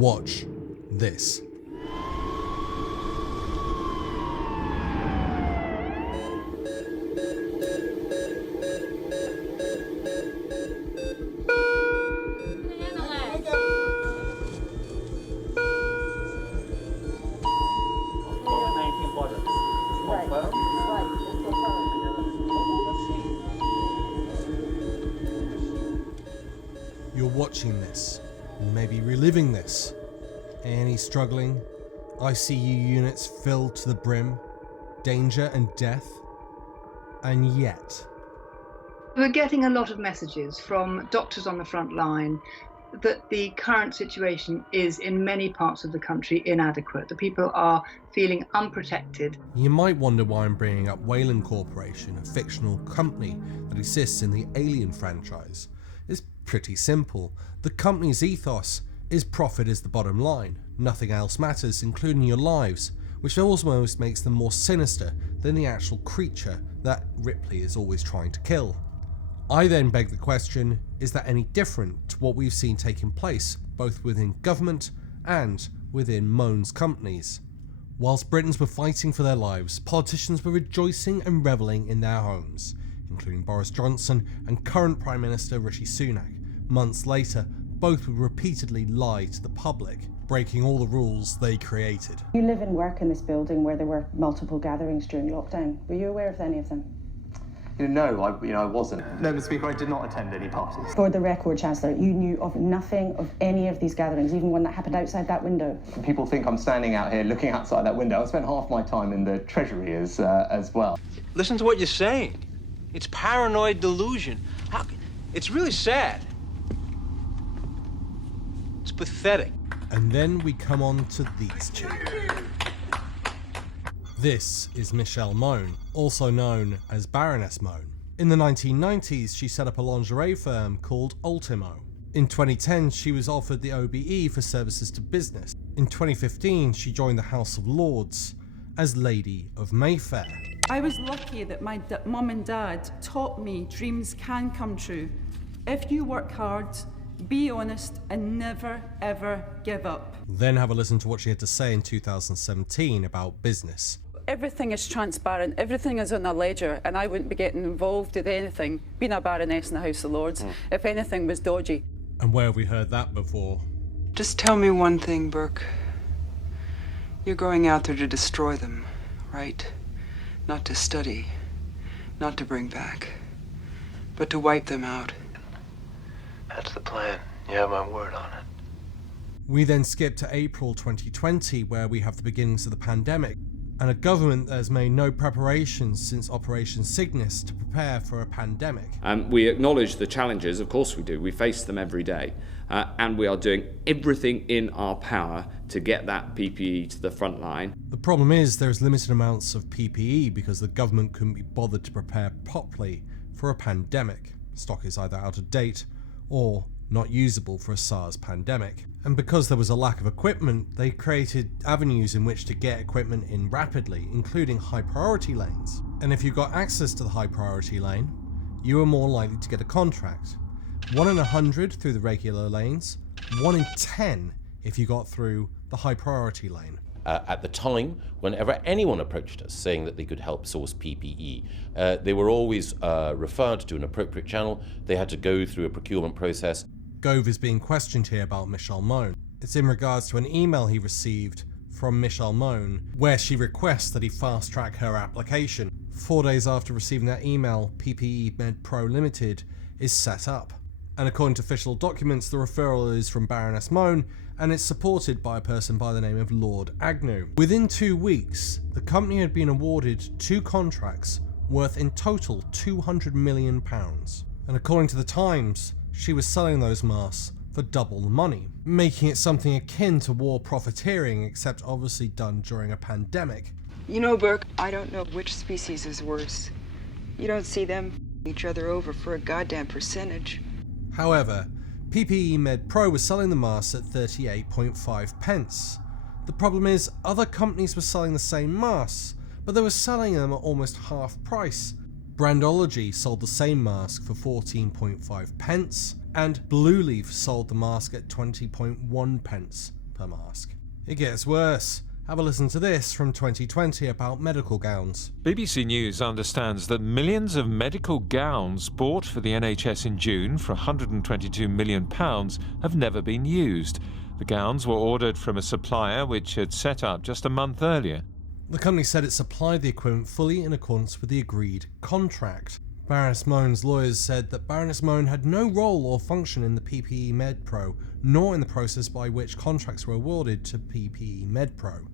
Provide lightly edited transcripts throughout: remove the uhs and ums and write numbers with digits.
Watch this. You're watching this, maybe reliving this. Any struggling, ICU units filled to the brim, danger and death, and yet. We're getting a lot of messages from doctors on the front line that the current situation is in many parts of the country inadequate. The people are feeling unprotected. You might wonder why I'm bringing up Wayland Corporation, a fictional company that exists in the Alien franchise. It's pretty simple. The company's ethos is profit is the bottom line. Nothing else matters, including your lives, which almost makes them more sinister than the actual creature that Ripley is always trying to kill. I then beg the question, is that any different to what we've seen taking place both within government and within Mone's companies? Whilst Britons were fighting for their lives, politicians were rejoicing and revelling in their homes, including Boris Johnson and current Prime Minister Rishi Sunak. Months later, both would repeatedly lie to the public, breaking all the rules they created. You live and work in this building where there were multiple gatherings during lockdown. Were you aware of any of them? No, I wasn't. No, Mr. Speaker, I did not attend any parties. For the record, Chancellor, you knew of nothing of any of these gatherings, even one that happened outside that window. People think I'm standing out here looking outside that window. I spent half my time in the Treasury as well. Listen to what you're saying. It's paranoid delusion. It's really sad. It's pathetic. And then we come on to these two. This is Michelle Mone, also known as Baroness Mone. In the 1990s, she set up a lingerie firm called Ultimo. In 2010, she was offered the OBE for services to business. In 2015, she joined the House of Lords as Lady of Mayfair. I was lucky that my mum and dad taught me dreams can come true. If you work hard, be honest, and never ever give up. Then have a listen to what she had to say in 2017 about business. Everything is transparent, everything is on a ledger, and I wouldn't be getting involved with anything, being a baroness in the House of Lords, if anything was dodgy. And where have we heard that before? Just tell me one thing, Burke. You're going out there to destroy them, right? Not to study, not to bring back, but to wipe them out. That's the plan. You have my word on it. We then skip to April 2020, where we have the beginnings of the pandemic, and a government that has made no preparations since Operation Cygnus to prepare for a pandemic. We acknowledge the challenges, of course we do. We face them every day, and we are doing everything in our power to get that PPE to the front line. The problem is there's limited amounts of PPE because the government couldn't be bothered to prepare properly for a pandemic. Stock is either out of date or not usable for a SARS pandemic. And because there was a lack of equipment, they created avenues in which to get equipment in rapidly, including high priority lanes. And if you got access to the high priority lane, you were more likely to get a contract. 1 in 100 through the regular lanes, 1 in 10 if you got through the high priority lane. At the time, whenever anyone approached us saying that they could help source PPE, they were always referred to an appropriate channel. They had to go through a procurement process. Gove is being questioned here about Michelle Mone. It's in regards to an email he received from Michelle Mone where she requests that he fast track her application. 4 days after receiving that email, PPE Med Pro Limited is set up. And according to official documents, the referral is from Baroness Mone and it's supported by a person by the name of Lord Agnew. Within 2 weeks, the company had been awarded 2 contracts worth in total £200 million. And according to the Times, she was selling those masks for double the money, making it something akin to war profiteering, except obviously done during a pandemic. You know, Burke, I don't know which species is worse. You don't see them each other over for a goddamn percentage. However, PPE Med Pro was selling the masks at 38.5 pence. The problem is, other companies were selling the same masks, but they were selling them at almost half price. Brandology sold the same mask for 14.5 pence, and Blue Leaf sold the mask at 20.1 pence per mask. It gets worse. Have a listen to this from 2020 about medical gowns. BBC News understands that millions of medical gowns bought for the NHS in June for £122 million have never been used. The gowns were ordered from a supplier which had set up just a month earlier. The company said it supplied the equipment fully in accordance with the agreed contract. Baroness Mone's lawyers said that Baroness Mone had no role or function in the PPE MedPro, nor in the process by which contracts were awarded to PPE MedPro.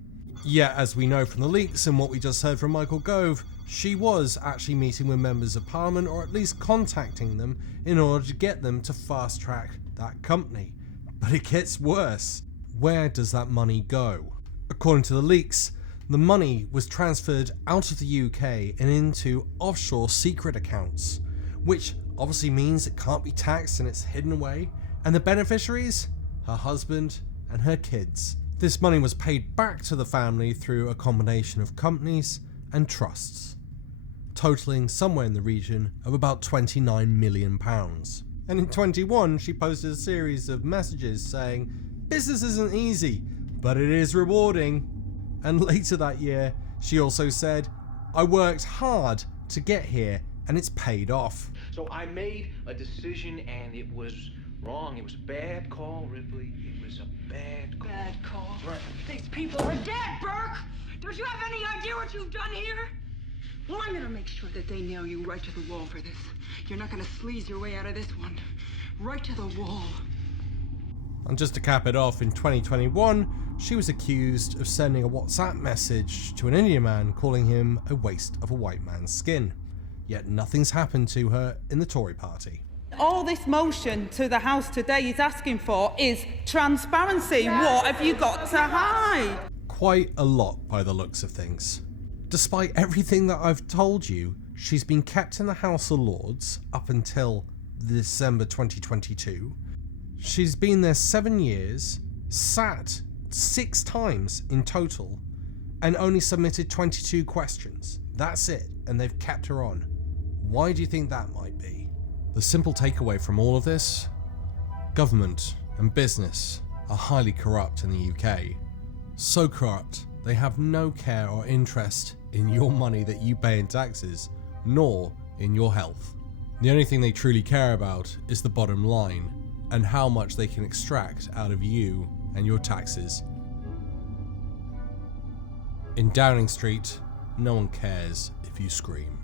Yet, as we know from the leaks and what we just heard from Michael Gove, she was actually meeting with members of Parliament, or at least contacting them, in order to get them to fast-track that company. But it gets worse. Where does that money go? According to the leaks, the money was transferred out of the UK and into offshore secret accounts, which obviously means it can't be taxed and it's hidden away. And the beneficiaries? Her husband and her kids. This money was paid back to the family through a combination of companies and trusts, totaling somewhere in the region of about £29 million. And in 21, she posted a series of messages saying, "Business isn't easy, but it is rewarding." And later that year, she also said, "I worked hard to get here and it's paid off." So I made a decision and it was wrong. It was a bad call, Ripley. It was a bad call. Bad call? Right. These people are dead, Burke! Don't you have any idea what you've done here? Well, I'm gonna make sure that they nail you right to the wall for this. You're not gonna sleaze your way out of this one. Right to the wall. And just to cap it off, in 2021, she was accused of sending a WhatsApp message to an Indian man calling him a waste of a white man's skin. Yet nothing's happened to her in the Tory party. All this motion to the House today is asking for is transparency. What have you got to hide? Quite a lot by the looks of things. Despite everything that I've told you, she's been kept in the House of Lords up until December 2022. She's been there 7 years, sat 6 times in total, and only submitted 22 questions. That's it, and they've kept her on. Why do you think that might be? The simple takeaway from all of this? Government and business are highly corrupt in the UK. So corrupt, they have no care or interest in your money that you pay in taxes, nor in your health. The only thing they truly care about is the bottom line, and how much they can extract out of you and your taxes. In Downing Street, no one cares if you scream.